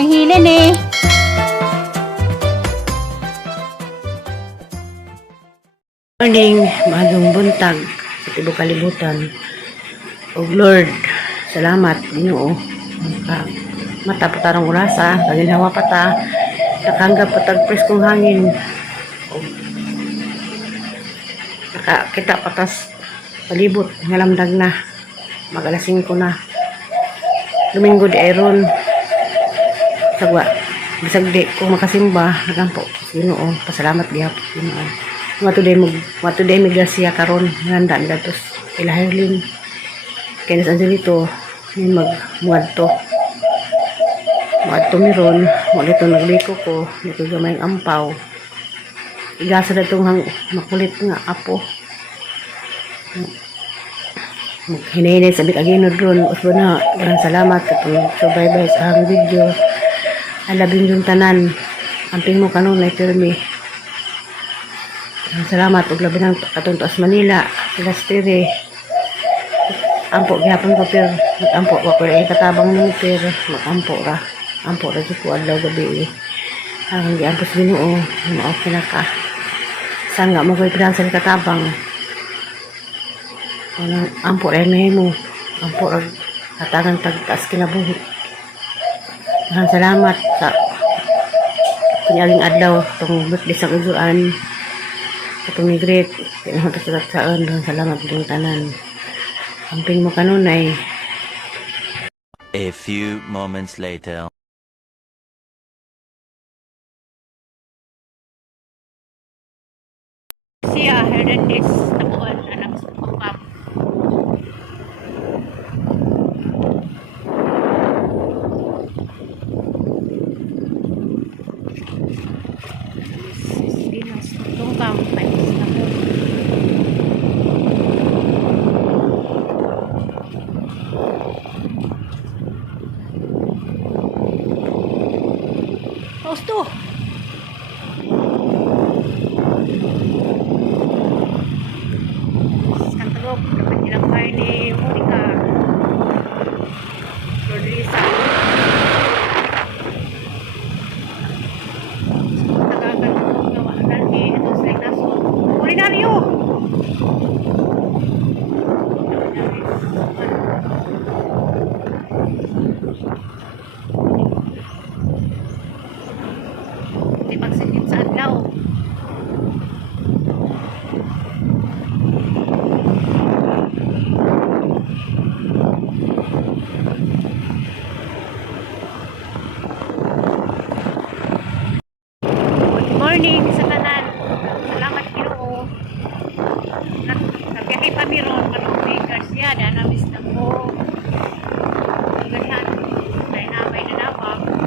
ng hilin eh. Morning, magong buntag sa tibok kalibutan. O Lord, salamat, Ginoo. Mata patarong orasa, kaginhawa pata, nakanggap patag preskong hangin. O, nakakita patas palibot, ngalamdag na. Magalasing ko na. Domingo di Iron. Sagwa, bisag di kung makasimba, nagampo. Ginoo, pasalamat gihapon, Ginoo. Matuday migrasya karon nganda mi datos ilahilin kaya sa dito may muadto miron mo dito nagliko ko dito gamay ang ampaw igasa na itong makulit nga apo hinay sabi kaginod ron usbo na salamat katong subaybay sa ang video alabing yung tanan amping mo kanon na pirmi. Salamat ug labi ng katuntos Manila sila stire ampo gyapon ko pero ampo ko ay katabang ni pero ampo ra ko adlaw gabi ang giampos Ginoo mao pinaka sanga mo koy pinansa ni katabang ano ampo ra mo ampo ra katagan tagtaas kinabuhi salamat sa kunyaling adlaw tong birthday sa usuan atong migret pinahot sa saan salamat ng tanan amping mo kanunay. A few moments later. Siya Hernandez tapuan anak sa pangkap tungkam panis na po Osto kantalog dapat nilang kain ni Monica Rodriguez kulinaryo di pagsigit sa adlaw good morning sa tanan salamat Ginoo nagbiyahe pa mi ron Manong Garcia dana mis na ko ganyan dahil namay na napag mis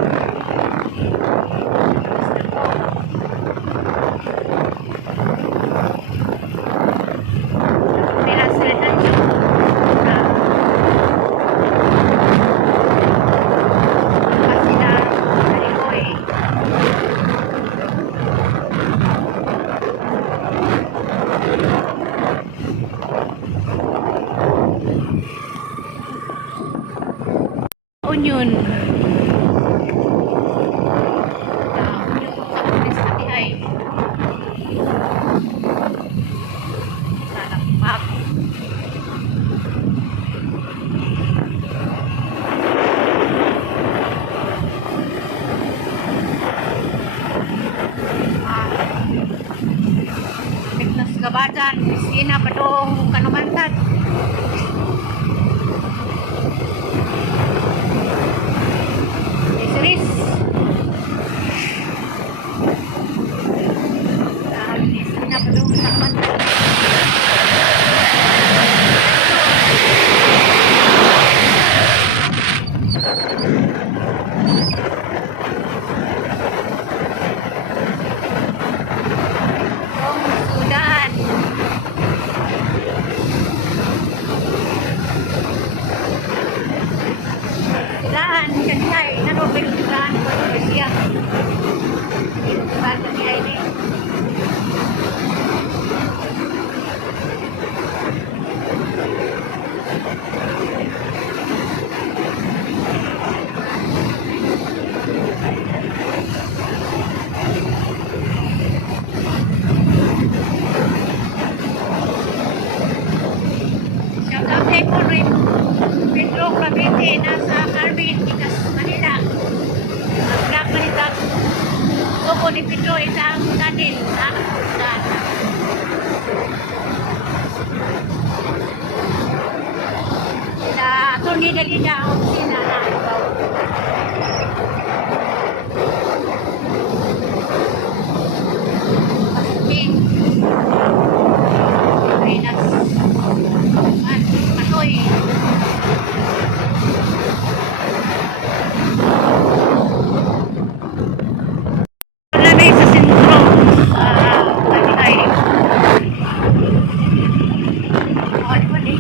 na ko nila sila na kasi na nalihoy onion gabadan sina pa dong kanumantan series sina pa dong kanumantan gali na ang sina na ikaw. Pasukin. Ay, Matoy. Wala na sa sentro. Balihay. Di ba ni?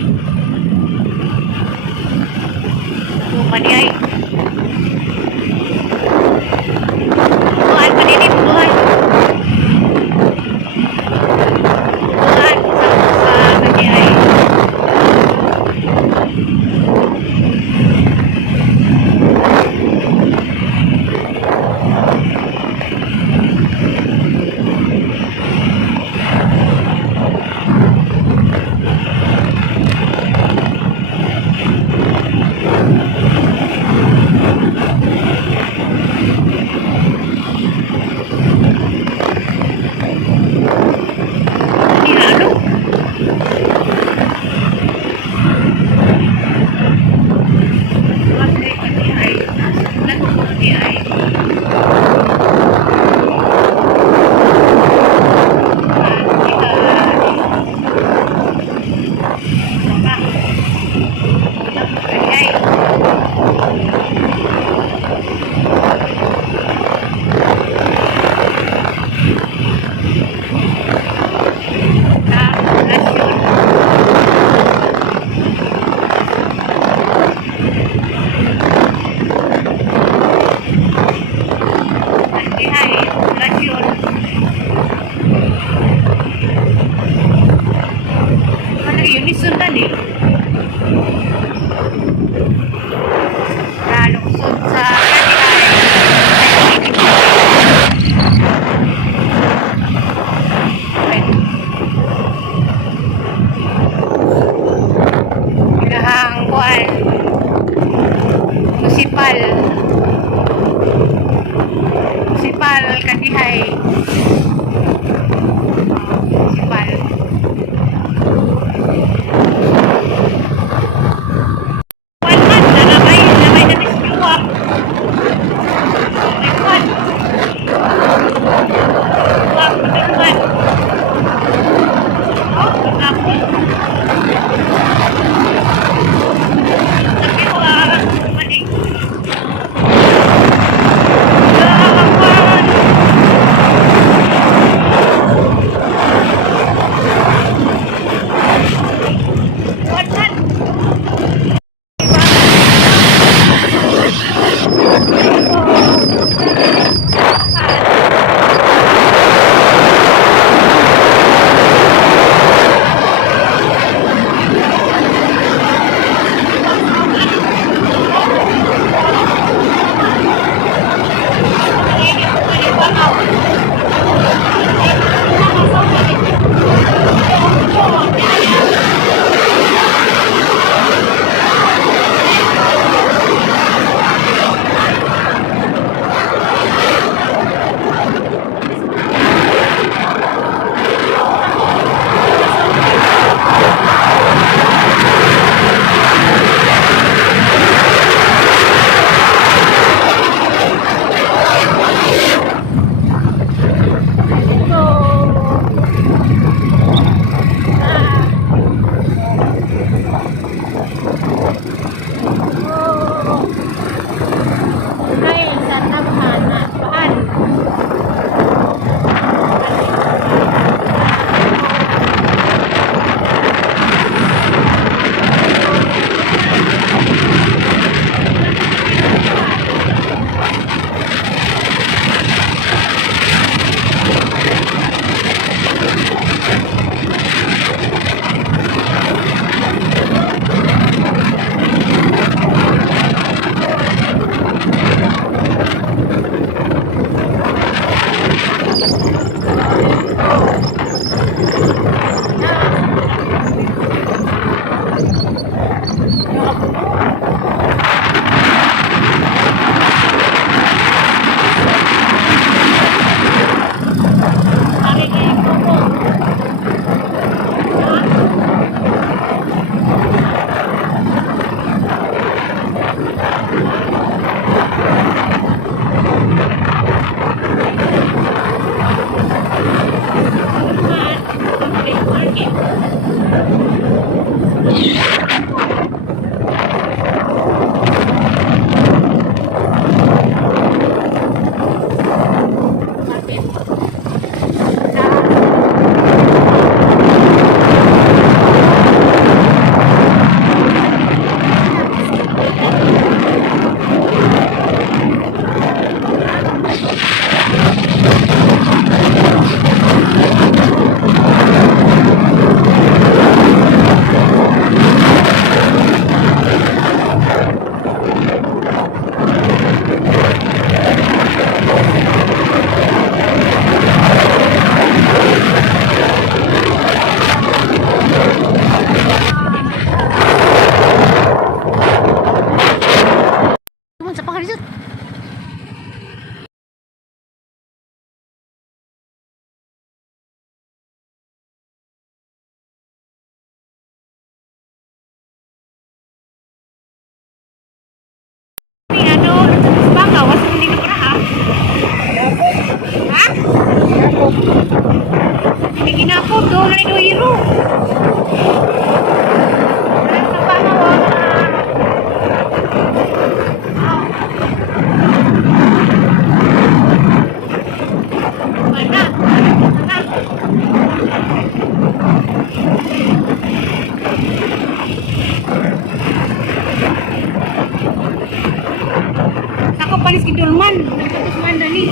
Dulman. Nagkatos man dali.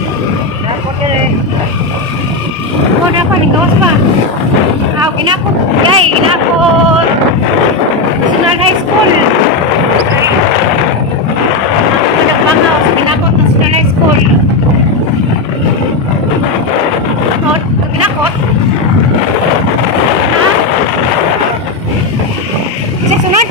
Dapat dire. O, dapat, ikawas pa. Kinakot. Yay, kinakot. National High School. Ako nagbangaw sa kinakot National High School. Kinakot? Kinakot? Ha? Isa sunod?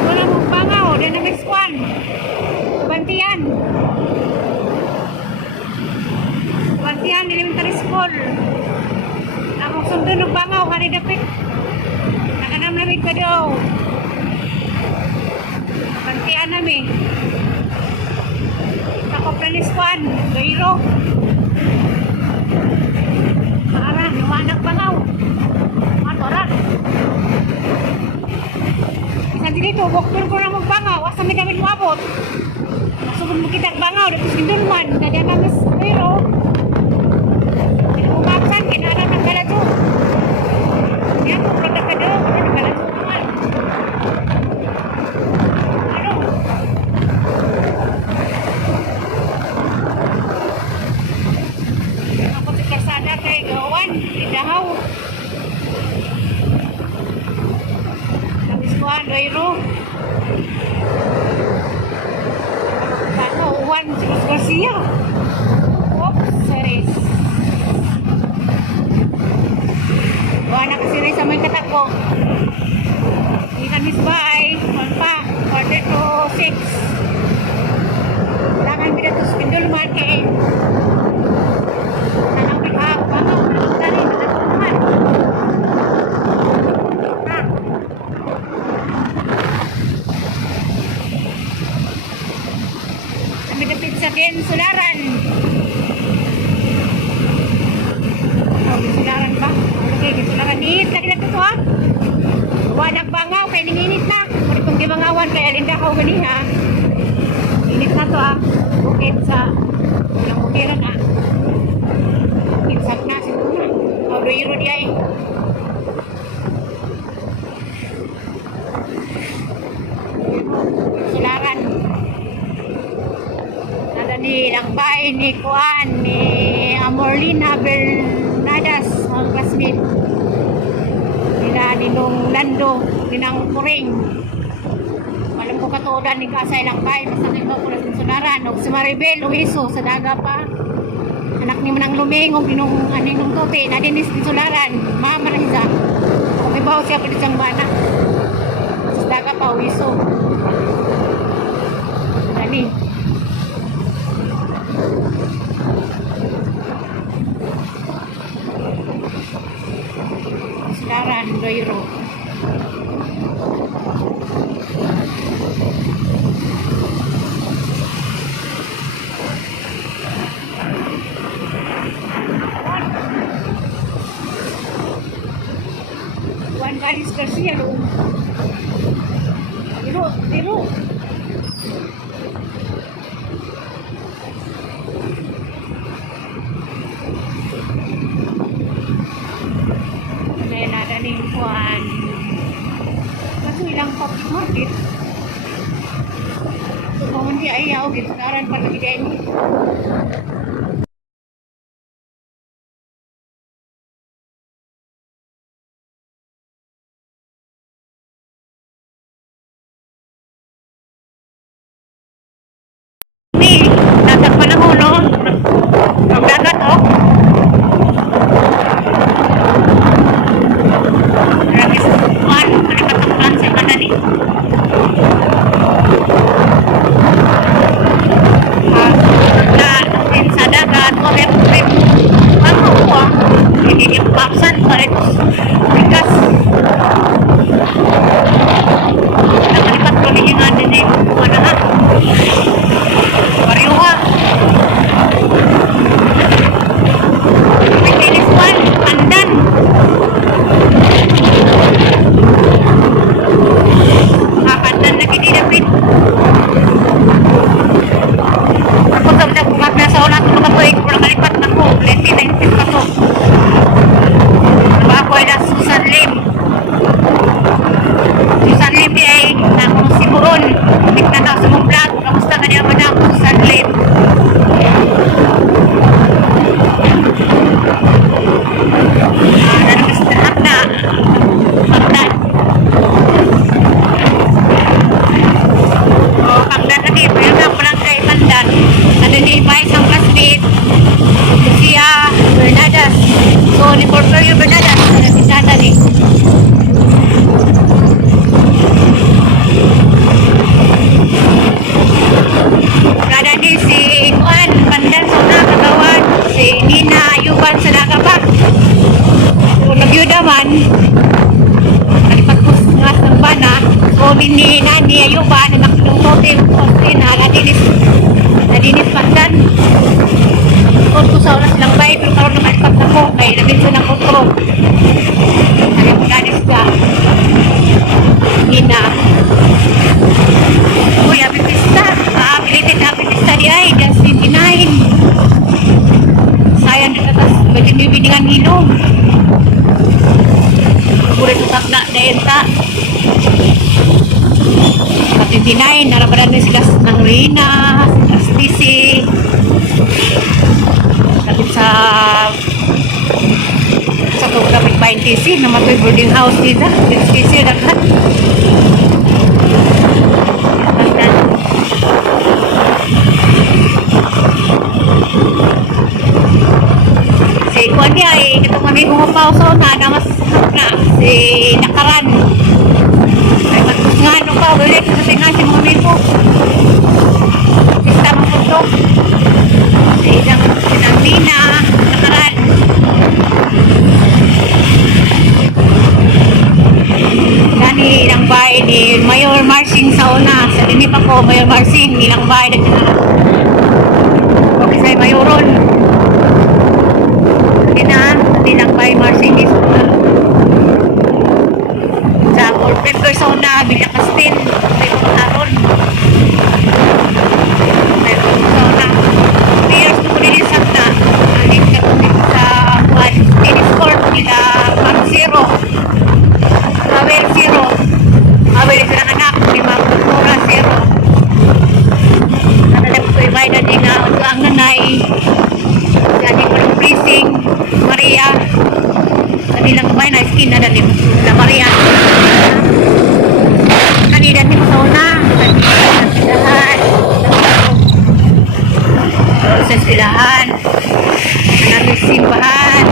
Wala mong bangaw. Dynamics 1. Bantian. Bantian Elementary School. Akong sundo ng bangaw. Hari dapit. Nakanam namin ka daw. Bantian namin. Ako Planis 1. Gairo. Maaran. Lumanak bangaw. Matoran. Isang dito, buktor ko na magbangaw. Asa may kami lumabot. Masugod mo kitang bangaw. Dito si Dunman. Nadyan namin sa pero. Pinumapsan. Kinaran ng galato. Yan po, product ka daw. Wala ng galato naman. Ano? Ako si Karsada kay Gawan. Idahaw. Kuan Gairo. Ano, Juan Garcia. Oops, series. Buwan na kasi rin sa may katako. Hindi kami sabay. Kuan pa, quarter to 6. Kailangan bila to spindle market. Tanang pika, bangaw, tanang tali, tanang naman. Midapit sa Sularan. Sularan ba? Okay, Sularan. Init lagi na ito ha. Wanak bangaw, kaya ninginit na. Kung itong gibangawan, kaya alindahaw gani ha. Init na to ha. Bukit sa ilang bukiran ha. Insat na siguro na. Audo-iro di ay. Sularan. Ni Lakbay, ni Kuan, ni Amorlina Bernadas, mga classmate. Nila Ninong Lando, Ninang Kuring. Alam ko katuodan ni Kasay Lakbay, masakit ko kung sa Sularan. O si Maribel, Uiso, sa daga pa. Anak ni Manang Luming, o Pinong Aninong Tote, na dinis ni Sularan, Mama Riza. May bawa siya pa di siyang bana. Sa daga pa, Uiso. Dali. Sularan, Gairo. Juan Valis Garcia, lo. Biro. Kuan. Kaso ilang public market. Kung hindi ayaw, gitaran pa lagi din. Ni, dagat pa ng ulo. Ang dagat, oh. ni Porfirio Bernada sa napisada ni. Kada din si Juan Pandan sa nakagawan, si Nina Ayuban sa nakaba. Kung nagyuda man, nalipagpus nga sa bana, o ni Nani Ayuban, na nakilungkotin ko na Nadinis Pandan. Kung ko sa oras lang ba, pero karoon naman ipat na ko, kaya nabinso ng kontro. Sabi mo ganis ka. Nina. Uy, happy pista. Belated happy pista di ay, just 29. Sayang na katas, bagay may biningan hilong. Mura tutak na dahil ta. Sa 29, narabadan na sila ng Rina, sila Stacey. Kapit sa kapit pa yung TC na matoy boarding house dito. TC dapat. Si Kuan niya ay itong kami kumapaw sa una na mas na si Nakaran. Ay magpus nga nung pa ulit kasi nga si mga amigo. Sista mga punto. Si Nina Nakaran. Gani ilang bahay ni Mayor Marsing sa una. Sa dinip ako, Mayor Marsing, ilang bahay na kinala. Okay sa'yo Mayoron. Ilang bahay Marsing is sa corporate persona, Villa Castel, may pagkaroon. May persona. Mayors ko rin sa na, aling katumit sa tennis court, nila Ma'am Zero. Mabel Zero. Mabel sila anak, ni Ma'am Nora Zero. Natalap ko ibay na din na ang nanay. Jadi ko ng freezing, Maria. Kanilang kubay na skin na dalim na Maria. Kanina ni mo sa una. Silahan. Sa silahan. Natin simbahan.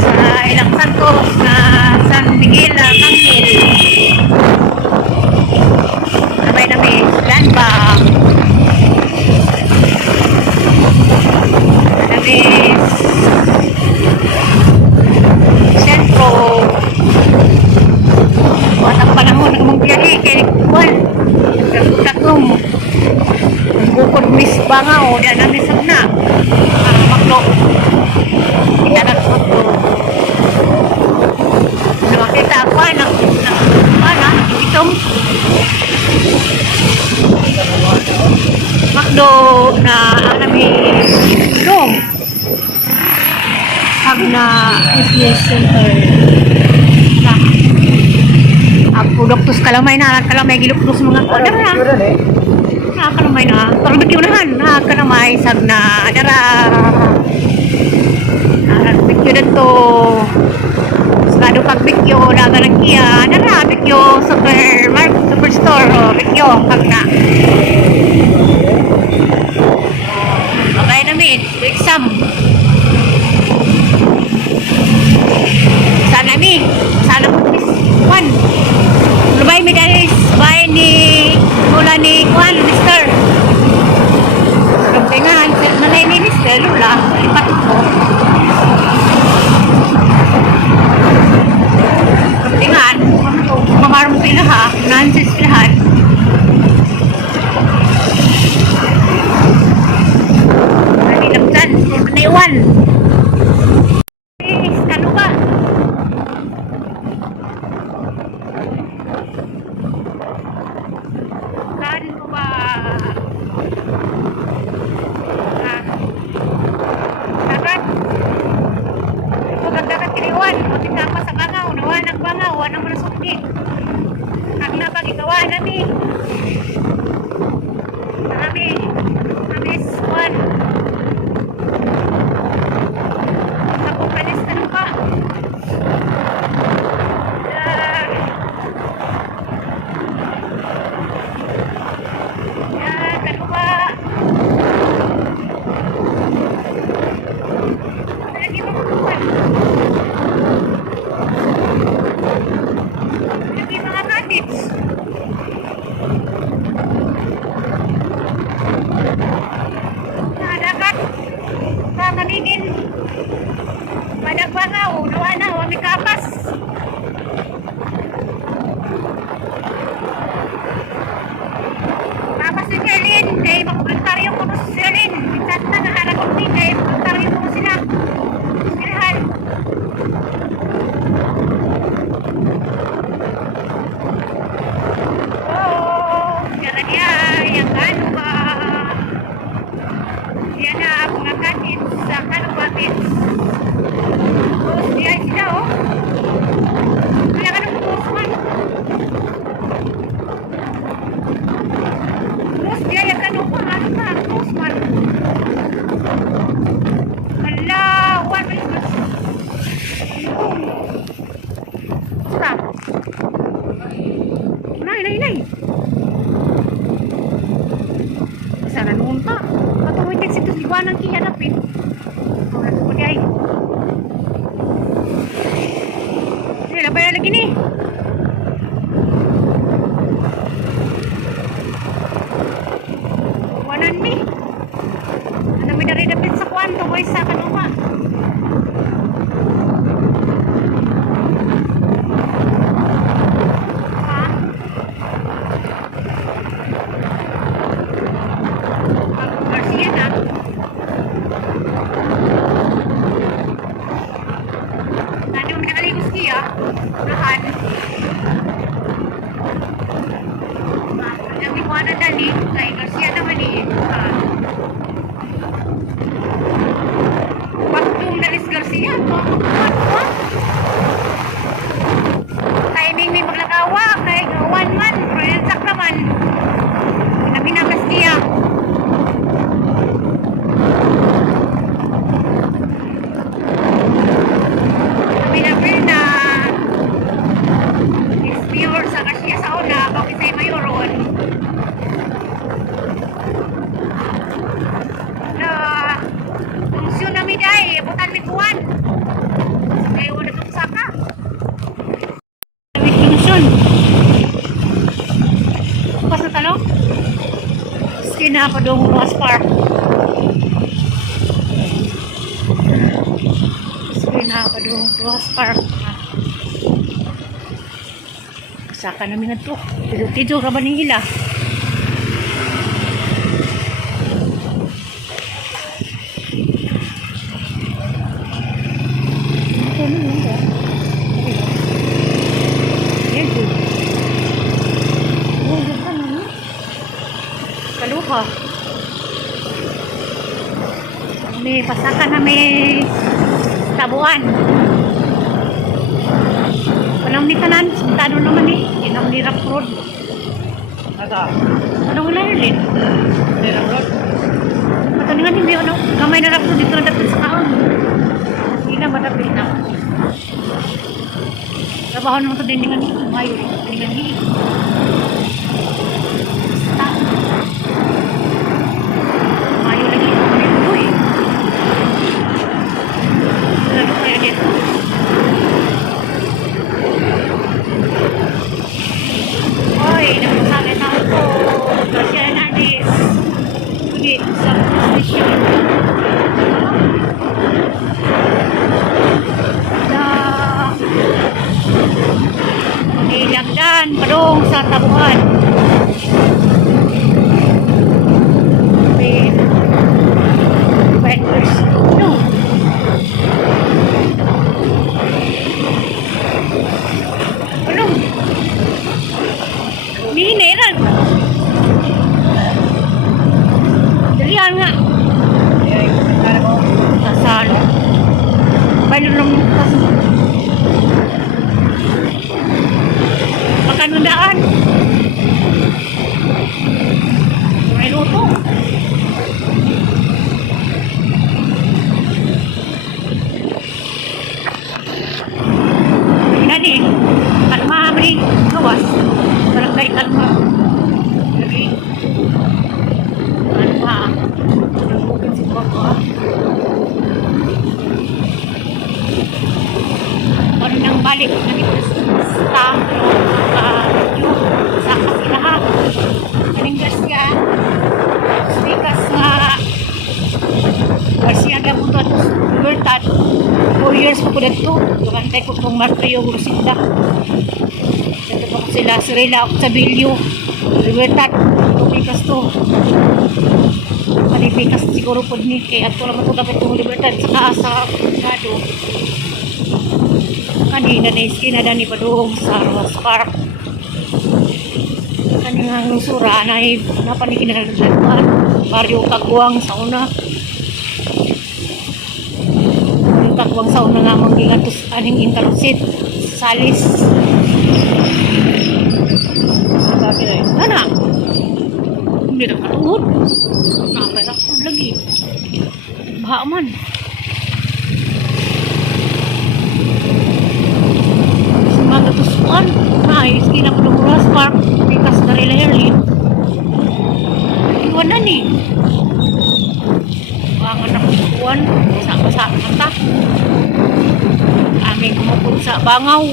Sa ilang santos na San Miguel na Kangil. Sabay namin landbang. Namis sentro buat ang panahon ng mga biyahe kaya nagkukuhan nagkakong bukod mis bangaw di namin na maklo kita nagkuto na makita ako itong makdo na namin dong pag na SES center na ako doktos kalamay giluktos mga order na kalamay na barbecue na kalamay sag na dara barbecue dito sagado pag barbecue daga ng kiya dara barbecue superstore barbecue pag na okay namin exam sana po Juan lubay mi guys bay ni mula ni Juan Mister kapingan nanay ni Mister Lula ipat ko kapingan mamarong sila ha nansis lahat nanilapsan nanaiwan ano ba dagat kiliwan pati kapa sa bangaw nawanak bangaw wanang marasukti ang napagawa nami Juan ako panis na pa Eskina pa dong Ross Park. Eskina pa dong Ross Park. Saka namin na to. Tido-tido ka ba nila? Kaluha. May pasaka na may tabuan. Walang nitanan. Sintado naman eh. Inang nirap road. Anong wala rin? Nirap road? Matalingan hindi ano. Gamay na rap road dito na dapit sa kaon. Hindi na madapit na. Trabaho naman ito din dengan mayo. Dengan hii. Mayo lagi. Uy. Lalo kaya dito. Oy, nagsasabi na ako. Kasi na dis. Hindi, sa station. Nilagdan padong sa tabuhan. Wait. Vendors. No. Ano? Nineran. Dalian nga. Kasal. Bailo lang kasal. Makanundaan. May luto. Nani, kalma beri gawas. Barangay kalma. Lagi. Kalma. Mungkin si Papa. Ano nang balik lagi staff yung sa kasilahan. Kaninggas ka. Speakers nga Garcia Gabutot Libertad 4 years po po dito. Tukantay ko itong Martrio Grosita. Ito po sila Sirela Octabilio Libertad. Tumikas to. Panibikas siguro po ni kaya ito lang ito dapat itong Libertad saka sa Gado. Kanina na iskina na ni Padong sa Ross Park. Kanina lusura na napanigin na naglalagpan. Baryo Kagwang sa una. Baryo Kagwang sa una nga manggigatos aning Intalusit. Salis. Ana. Hindi na katuhod. Nakapay lagi. Baha man. Magatusuan. Ay, iskina ko ng Ross Park. Pikas na rin airline. Iwan na ni. Ang anak kuwan. Sama-sama kata. Aming kumupun sa Bangaw.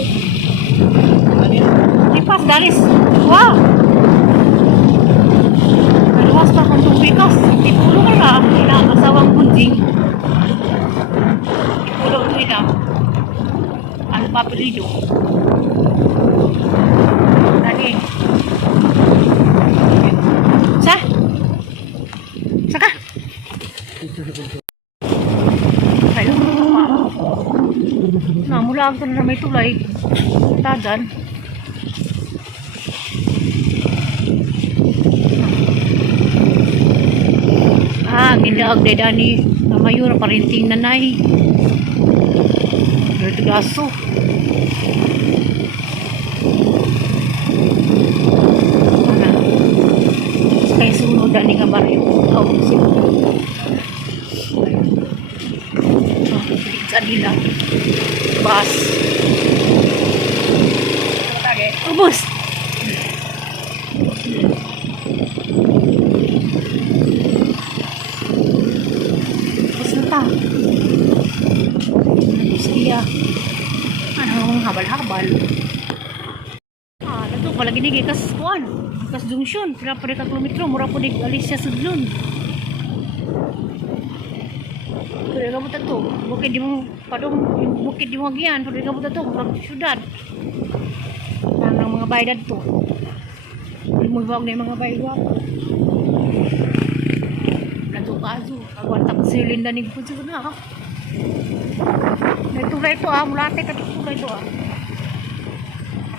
Lipas, dalis. Wow! Ross Park ang tumikas. Tipulo ka na. Asawang bunjing. Tipulo ito ina. Ano pa pilido? Tadi. Sa? Saka? Ayo. Nah, mula ako na may tulay. Tadan. Gindaag dedani na mayor parinting nanay. Gaso. Kaya sunod na ni nga baryo. Sa nila. Bus. Ubus. Ubus na ta. Ubus niya. Anong habal-habal. Nato pala ginigikas kuan. Bukas Junction, pila pa ka kilometro, mura po di Alicia Sudlon. Pwede ka buta to, bukid di mo, padong, bukid di mo gian, pwede ka buta to, murag syudad. Ng mga bayad to. Hindi mo ibawag na yung mga bayad. Kazo, kagwanta ko si Linda ni po siya na. May tulay to mulate ka tulay to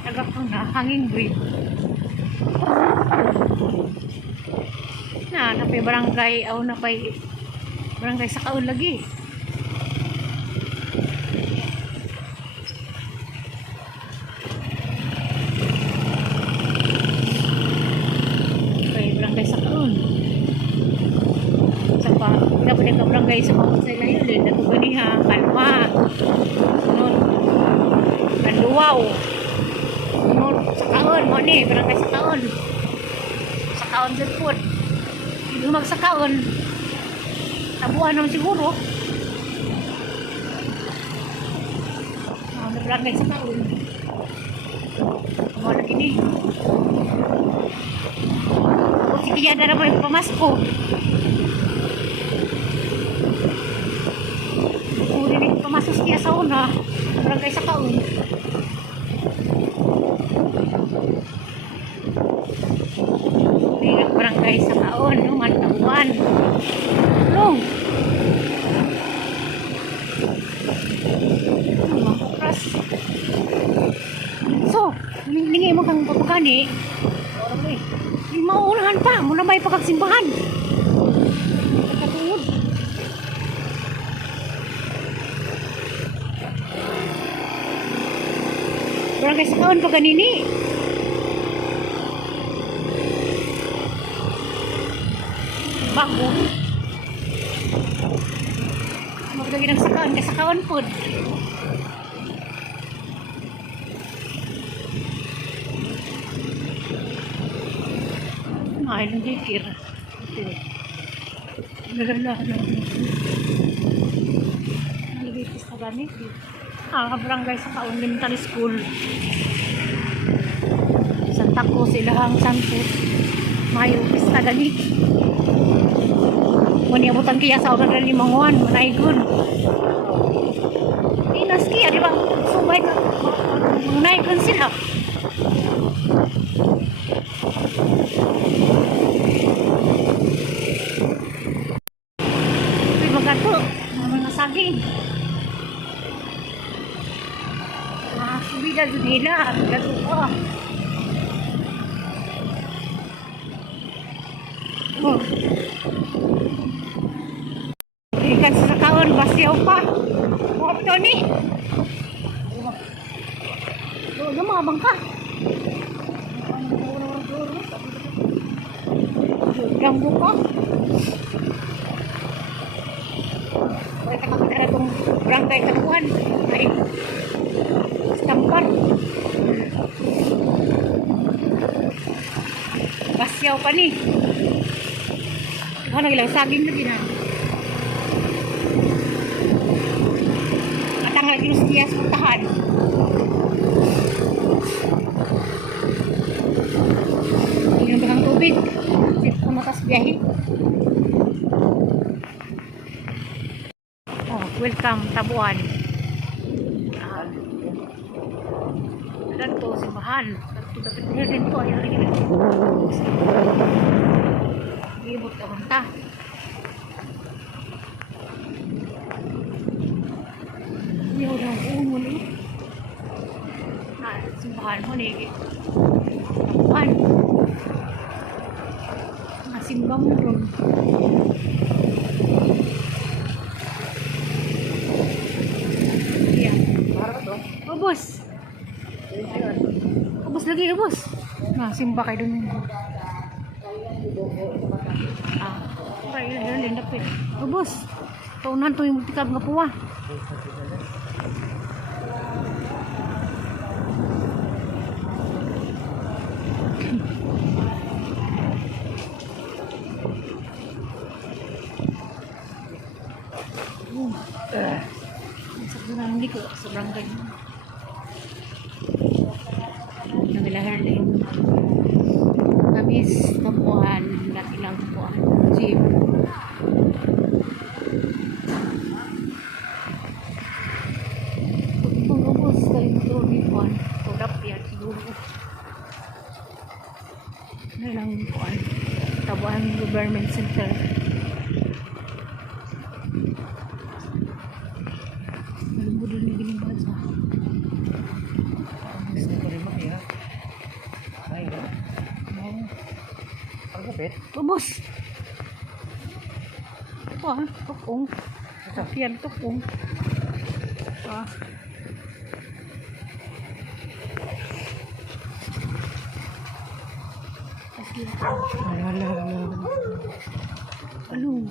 Tagak ko na, hanging breed. Napay barangay, napay barangay sa kaon lagi. Barangay sa kaon. Sa dapat ka barangay sa mga sa ilayo din nato ganiha kalma sunod kanduwaw sunod sa kaon mo ni barangay sa kaon sa food lumag sa kaon tabuan naman siguro na barangay sa kaon mo lagi ni o sige yan na naman pamasko. Pamasok siya sa una, barangay sa kaon. Barangay sa kaon, no? Mantawan. Long. Makapras. So, ningi mo kang papagani. Mauunahan pa, muna may pagkagsimbahan. Katungod. Barangay sa kaon pa ganini. Bago. Magdagi ng sakaon, kaya sakaon po. Ay, nang dikir. Nalala. Nalibis ka gani. Barangay sa kaon, elementary school. Santa Cruz, Ilahang Santo. Mayo, pista gani. Muni abutan kaya sa oras ng limanguan, manaigon. Inas kaya, di ba? Subay ka. Manaigon sila. Ito'y magato. Mga saging. Subida doon nila. Gato ka. Oh. Ikan sa kaon, basyaw pa. Wakto ni. Lumabang ka. Ganggo ka. Kaya kakakadara itong barangay katuan. Ay, stampar. Basyaw pa ni. Ikaw nagilang saging na din ha. Atang lagi nung siya sa puntahan. Inom ba ng tubig? Sip ko matas biyahe. Oh, welcome, Tabuan. Alam to, simbahan. Dapat din to. Ayaw lagi na. Ibot ka manta. Ayaw lang umo ni. Simbahan mo ni. Tabuan. Nasimba mo ron. Yan. Ubus. Ubus lagi, ubus. Simba kayo dun. Kaya yun, dapat. Ubus. Taunan to yung mutikab nga puwa. Sobrang hindi ko sobrang ganyan nabilahar na yun is nakuhan na ilang kuhan. Jeep. Pagpagubos tayo ito ni kuhan. Tudap yan siguro. Na lang kuhan. Tabuan Government Center. Budol ni gining bansa. Ubos. Wah, tukong. Sapian tukong. Wah. Alu.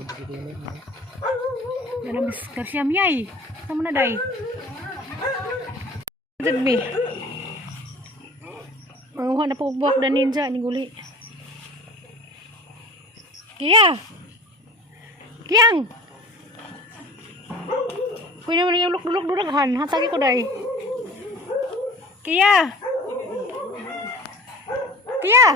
Dalam kersiam yai. Kamu nadai. Demi. Manguha na pagbuak dan ninja ni guli. Kia. Kiang. Kuy naman yung luk-luk duraghan. Hatagi ko day. Kia. Kia.